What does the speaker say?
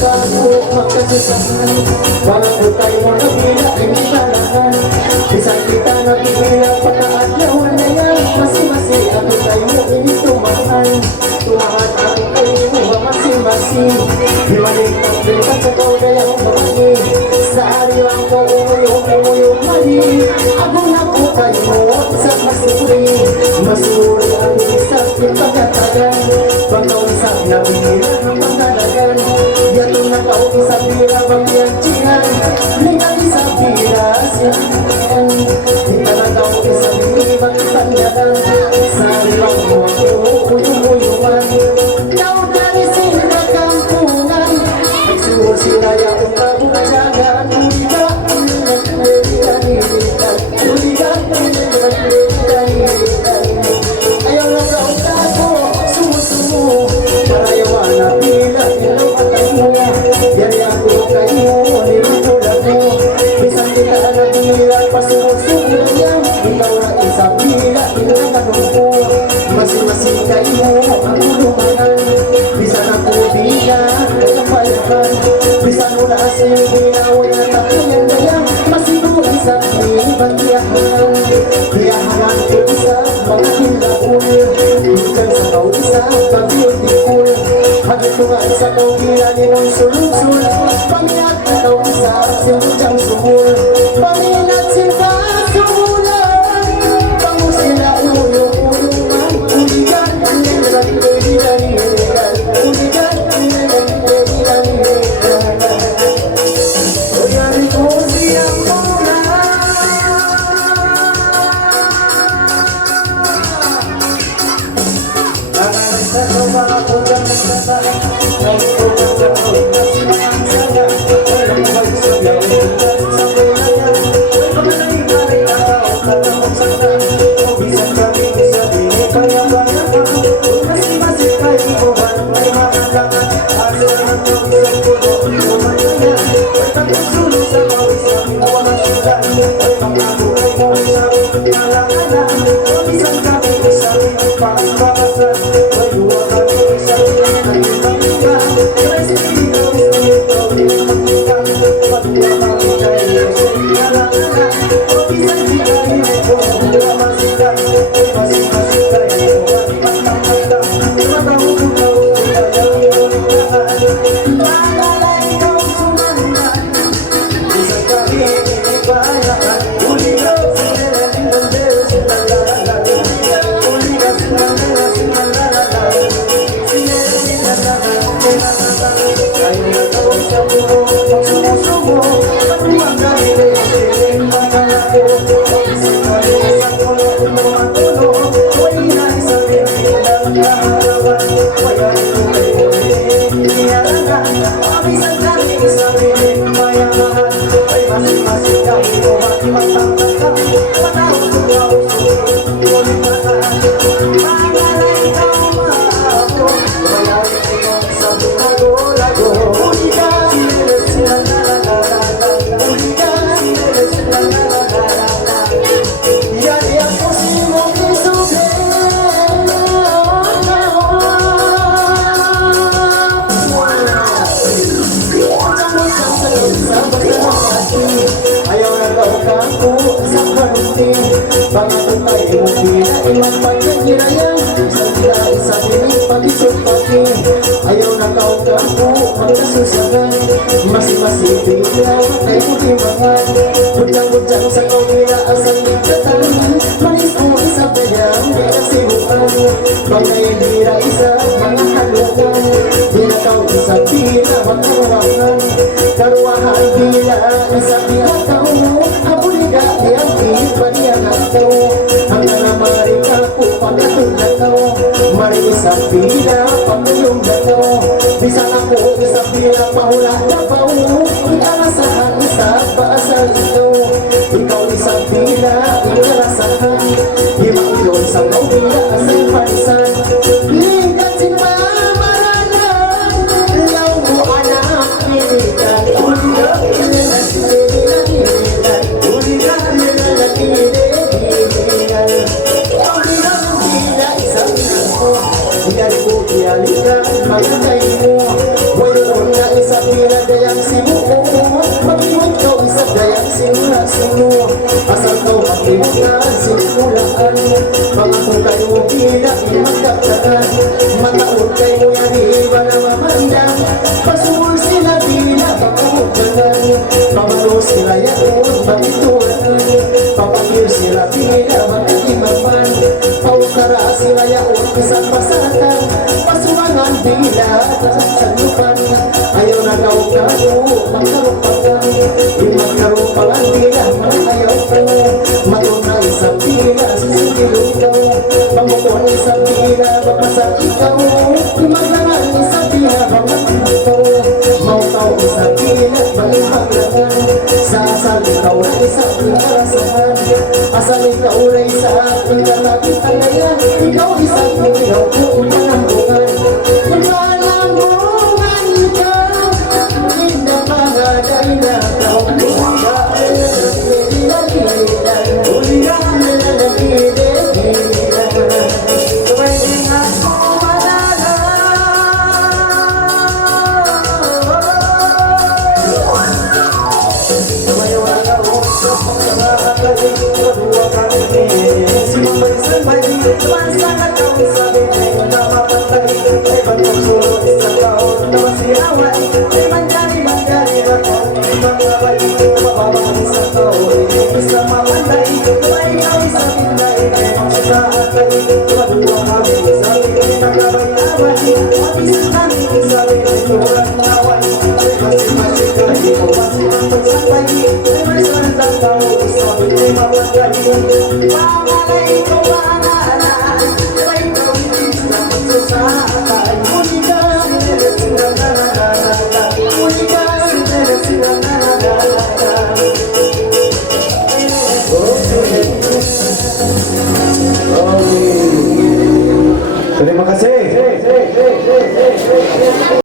kago magkasusahan. Bago tayo mo na bila ay masalahan. Isang kita na pipila pagkaadlawan na yan. Masi-masi ako tayo mo initumahan. Tumahan ako kayo mo masi-masi. Hiwaling pagbilikan sa kaugaya ang babae. Sa ariwang ko umuyong mali. Ako na ko kayo mo sa masuri. Masuri ang isang pagkatagan. Pagkausap na bihira ng pagkalagan. Yato na kausap bihira bagyantihan. Lingang isang bihira siyahan. Kita na kausap bihira bagyantihan. Sa ariwang ko umuyong-uyungan. Naudani sila kampungan. Nagsuhol sila yaong kabunjagan. Ayaw na kausap ko, sumusumo. Parayawan na pila, ilaw at kayo. Yari ako kayo, nilutulad mo. Bisan kita na pila, pasunod-sunod yan. Ikaw na isang pila, ilaw ko. Masi-masi kayo, ang tulungan. Bisan ako pila, kapayakan. Bisan mo na asing ginawa na tapuyan na yan. Masiguro sa pagbiyahan. Biyahan ko sa mga hilaul. Bukan sa kausap, pag-beautiful. Hagit ko nga sa kaugilanin ng sulul-sul. Pangyak na kausap, sinudyang sumul. Paminat sila sumulan. Pango sila ulong-ulungan. Uligan, nilalang-lilan. Uligan, nilalang-lilan. Uyari ko siyang muna. Sa mga kulang ng kasala, nagtutunan sa kawitas ng sana. Walang magsabihan sa bulaya. Pagkalay na rin ako, katamang sana. Bisan kami sabihin, kaya-kaya ka. Masi-masi kayo ko ba, may makalangan. Aso naman ng isang puno, umataya. Ay pagkasulong sa kawisan, walang sudan. Ay pagkakulay mo sa kalanganan. Bisan kami sabihin, pakasbakasan. Pangatong tayo mo pinaiman pagkakirayang. Isang tila isang pinig pag-isot pati. Ayaw na kaugam ko magkasusagan. Masi-masipin lang tayo kutimangan. Budang-budang sa kaugila asang nagkatan. Manis mo isa kayang di kasibukan. Bagay dira isa mga halukan. Dinakaw isa pila magkaruangan. Karuahan bila isa pila tao. Abuliga yang ipanian atau hanggang na marika ko pagkatong nataw. Mari isang pila pagkayong nataw. Bisa ako isang pila pahula na pao. Ikalasahan isa paasal ikaw. Ikaw isang pila ikalasahan. Himang sa kaupila asal parisan. Ligat sinamaranan. Law mo anak pilihan. Uliga Magkay mo, wala na isa pila dayang sinuo Mag-iwag ka isa dayang sinula-suno Asal ka mag-iwagan sinulaan Mga kung kayo pila imagkaktakan Mataon kayo yan iba na mamandang Pasumul sila pila pagkakutagan Pamalo sila yaon pagituan Papakir sila pila magkakimapan Paukara sila yaon isang pasatan Pasumangan bila sa lupan Ayaw na kaw-kayo magkarupagan Yung magkarupagan bila ayaw ka Matong na isang pila sisilong ka Pangukon isang pila magmasang ikaw Maglangan isang pila magmasang Mautaw isang pila magmaglangan Sa asal ikaw na isang pinarasahan Asal ikaw na isa aking kalapit alayan Ikaw isang pila kung panambungan Panambungan ikaw Hindi pangaday na kau Terima kasih.